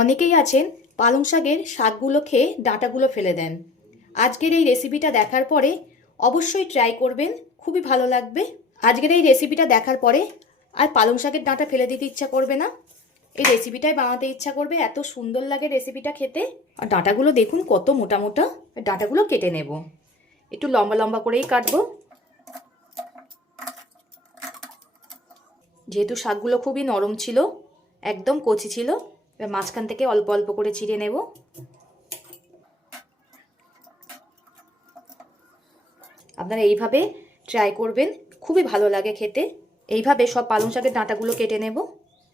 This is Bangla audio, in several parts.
অনেকেই আছেন পালং শাকের শাকগুলো খেয়ে ডাঁটাগুলো ফেলে দেন। আজকের এই রেসিপিটা দেখার পরে অবশ্যই ট্রাই করবেন, খুবই ভালো লাগবে। আজকের এই রেসিপিটা দেখার পরে আর পালং শাকের ডাঁটা ফেলে দিতে ইচ্ছা করবে না, এই রেসিপিটাই বানাতে ইচ্ছা করবে। এত সুন্দর লাগে রেসিপিটা খেতে। আর ডাঁটাগুলো দেখুন কত মোটা মোটা। ডাঁটাগুলো কেটে নেব, একটু লম্বা লম্বা করেই কাটবো। যেহেতু শাকগুলো খুবই নরম ছিল, একদম কচি ছিল, এবার মাঝখান থেকে অল্প অল্প করে চিড়ে নেব। আপনারা এইভাবে ট্রাই করবেন, খুবই ভালো লাগে খেতে। এইভাবে সব পালং শাকের ডাঁটাগুলো কেটে নেব।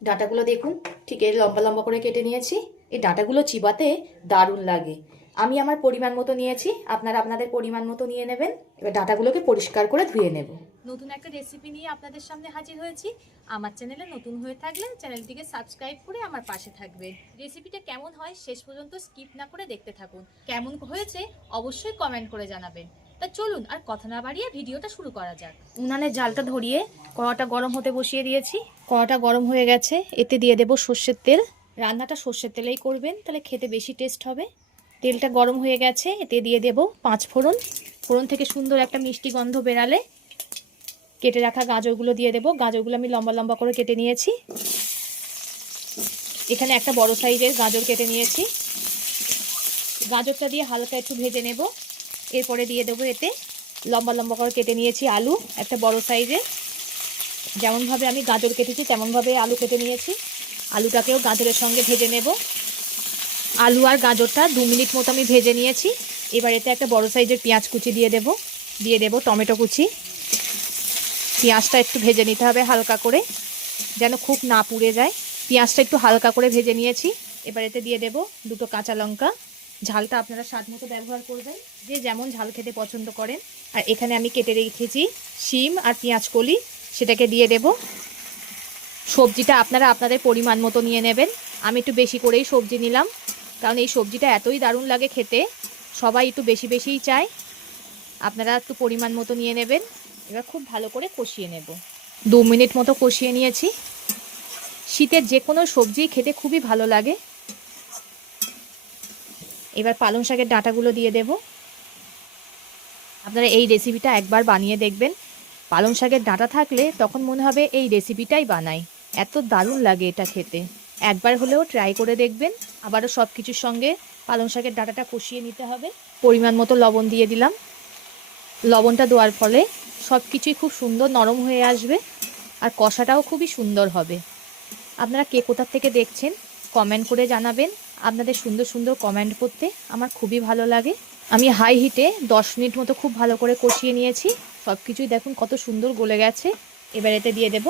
ডাঁটাগুলো দেখুন ঠিক এই লম্বা লম্বা করে কেটে নিয়েছি। এই ডাঁটাগুলো চিবাতে দারুণ লাগে। আমি আমার পরিমাণ মতো নিয়েছি, আপনারা আপনাদের পরিমাণ মতো নিয়ে নেবেন। এবার ডাঁটাগুলোকে পরিষ্কার করে ধুয়ে নেব। নতুন একটা রেসিপি নিয়ে আপনাদের সামনে হাজির হয়েছি। আমার চ্যানেলে নতুন হয়ে থাকলে চ্যানেলটিকে সাবস্ক্রাইব করে আমার পাশে থাকবে। রেসিপিটা কেমন হয় শেষ পর্যন্ত স্কিপ না করে দেখতে থাকুন। কেমন হয়েছে অবশ্যই কমেন্ট করে জানাবেন। তা চলুন আর কথা না বাড়িয়ে ভিডিওটা শুরু করা যাক। উনানের জালটা ধরিয়ে কড়াটা গরম হতে বসিয়ে দিয়েছি। কড়াটা গরম হয়ে গেছে, এতে দিয়ে দেব সর্ষের তেল। রান্নাটা সর্ষের তেলেই করবেন, তাহলে খেতে বেশি টেস্ট হবে। তেলটা গরম হয়ে গেছে, এতে দিয়ে দেব 5 ফোড়ন। ফোড়ন থেকে সুন্দর একটা মিষ্টি গন্ধ বেরালে কেটে রাখা গাজরগুলো দিয়ে দেব। গাজরগুলো আমি লম্বা লম্বা করে কেটে নিয়েছি। এখানে একটা বড় সাইজের গাজর কেটে নিয়েছি। গাজরটা দিয়ে হালকা একটু ভেজে নেব। এরপরে দিয়ে দেবো এতে লম্বা লম্বা করে কেটে নিয়েছি আলু, একটা বড় সাইজের। যেমনভাবে আমি গাজর কেটেছি তেমনভাবে আলু কেটে নিয়েছি। আলুটাকেও গাজরের সঙ্গে ভেজে নেব। আলু আর গাজরটা 2 মিনিট মতো আমি ভেজে নিয়েছি। এবার এতে একটা বড় সাইজের পেঁয়াজ কুচি দিয়ে দেব টমেটো কুচি। পেঁয়াজটা একটু ভেজে নিতে হবে হালকা করে, যেন খুব না পুড়ে যায়। পেঁয়াজটা একটু হালকা করে ভেজে নিয়েছি। এবার এতে দিয়ে দেব 2টো কাঁচা লঙ্কা। ঝালটা আপনারা স্বাদ মতো ব্যবহার করবেন, যে যেমন ঝাল খেতে পছন্দ করেন। আর এখানে আমি কেটে রেখেছি শিম আর পেঁয়াজ কলি, সেটাকে দিয়ে দেব। সবজিটা আপনারা আপনাদের পরিমাণ মতো নিয়ে নেবেন। আমি একটু বেশি করেই সবজি নিলাম, কারণ এই সবজিটা এতই দারুণ লাগে খেতে, সবাই একটু বেশি বেশিই চায়। আপনারা একটু পরিমাণ মতো নিয়ে নেবেন। এবার খুব ভালো করে কষিয়ে নেব। 2 মিনিট মতো কষিয়ে নিয়েছি। শীতের যে কোনো সবজি খেতে খুবই ভালো লাগে। এবার পালং শাকের ডাঁটাগুলো দিয়ে দেব। আপনারা এই রেসিপিটা একবার বানিয়ে দেখবেন। পালং শাকের ডাঁটা থাকলে তখন মনে হবে এই রেসিপিটাই বানাই, এত দারুণ লাগে এটা খেতে। একবার হলেও ট্রাই করে দেখবেন। আবারও সব কিছুর সঙ্গে পালং শাকের ডাঁটাটা কষিয়ে নিতে হবে। পরিমাণ মতো লবণ দিয়ে দিলাম। লবণটা দেওয়ার ফলে সব কিছুই খুব সুন্দর নরম হয়ে আসবে, আর কষাটাও খুবই সুন্দর হবে। আপনারা কে কোথা থেকে দেখছেন কমেন্ট করে জানাবেন। আপনাদের সুন্দর সুন্দর কমেন্ট করতে আমার খুবই ভালো লাগে। আমি হাই হিটে 10 মিনিট মতো খুব ভালো করে কষিয়ে নিয়েছি। সব কিছুই দেখুন কত সুন্দর গলে গেছে। এবার এতে দিয়ে দেব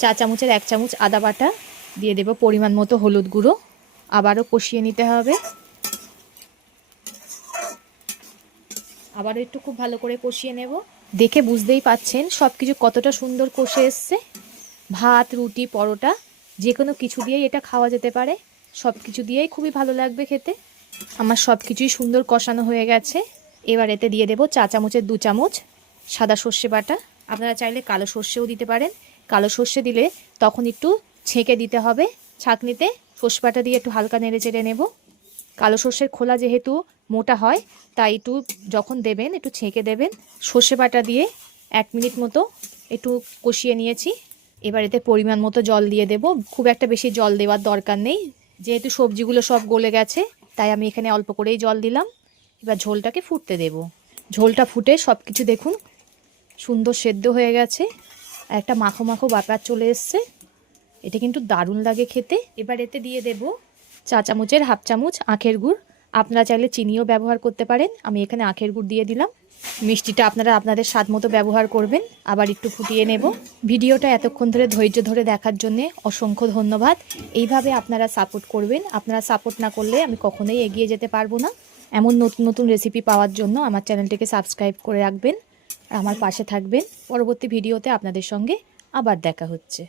4 চামচের 1 চামচ আদা বাটা, দিয়ে দেব পরিমাণ মতো হলুদ গুঁড়ো। আবারও কষিয়ে নিতে হবে। আবারও একটু খুব ভালো করে কষিয়ে নেব। দেখে বুঝতেই পাচ্ছেন সব কিছু কতটা সুন্দর কষে এসছে। ভাত, রুটি, পরোটা যে কোনো কিছু দিয়েই এটা খাওয়া যেতে পারে। সব কিছু দিয়েই খুবই ভালো লাগবে খেতে। আমার সব কিছুই সুন্দর কষানো হয়ে গেছে। এবার এতে দিয়ে দেব 4 চামচের 2 চামচ সাদা সর্ষে বাটা। আপনারা চাইলে কালো সর্ষেও দিতে পারেন। কালো সর্ষে দিলে তখন একটু ছেঁকে দিতে হবে ছাঁকনিতে। সর্ষে বাটা দিয়ে একটু হালকা নেড়ে চেড়ে নেব। কালো সর্ষের খোলা যেহেতু মোটা হয়, তাই একটু যখন দেবেন একটু ছেঁকে দেবেন। সর্ষে বাটা দিয়ে 1 মিনিট মতো একটু কষিয়ে নিয়েছি। এবার এতে পরিমাণ মতো জল দিয়ে দেব। খুব একটা বেশি জল দেওয়ার দরকার নেই, যেহেতু সবজিগুলো সব গলে গেছে, তাই আমি এখানে অল্প করেই জল দিলাম। এবার ঝোলটাকে ফুটতে দেব। ঝোলটা ফুটে সব কিছু দেখুন সুন্দর সেদ্ধ হয়ে গেছে, একটা মাখো মাখো ব্যাপার চলে এসছে। এটা কিন্তু দারুণ লাগে খেতে। এবার এতে দিয়ে দেব 4 চামচের 1/2 চামচ আখের গুড়। আপনারা চাইলে চিনিও ব্যবহার করতে পারেন, আমি এখানে আখের গুড় দিয়ে দিলাম। মিষ্টিটা আপনারা আপনাদের স্বাদ মতো ব্যবহার করবেন। আবার একটু ফুটিয়ে নেব। ভিডিওটা এতক্ষণ ধরে ধৈর্য ধরে দেখার জন্য অসংখ্য ধন্যবাদ। এইভাবে আপনারা সাপোর্ট করবেন। আপনারা সাপোর্ট না করলে আমি কখনোই এগিয়ে যেতে পারবো না। এমন নতুন নতুন রেসিপি পাওয়ার জন্য আমার চ্যানেলটিকে সাবস্ক্রাইব করে রাখবেন আর আমার পাশে থাকবেন। পরবর্তী ভিডিওতে আপনাদের সঙ্গে আবার দেখা হচ্ছে।